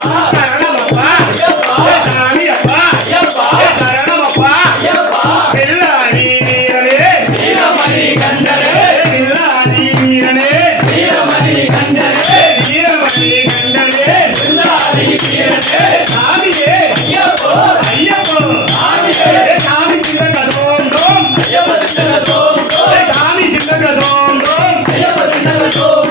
சரணமப்பா சாமி அப்பா சரணமப்பா பிள்ளாடி வீரனே வீரமணி கண்டனே பிள்ளாடி வீரனே வீரமணி கண்டனே வீரமணி கண்டனே பிள்ளாடி வீரனே சாமியே ஐயப்போ ஐயப்போ சாமியே சாமி திண்டகதோம் தோம் ஐயப்ப திண்டகதோம் தோம் சாமி திண்டகதோம் தோம் ஐயப்ப திண்டகதோம்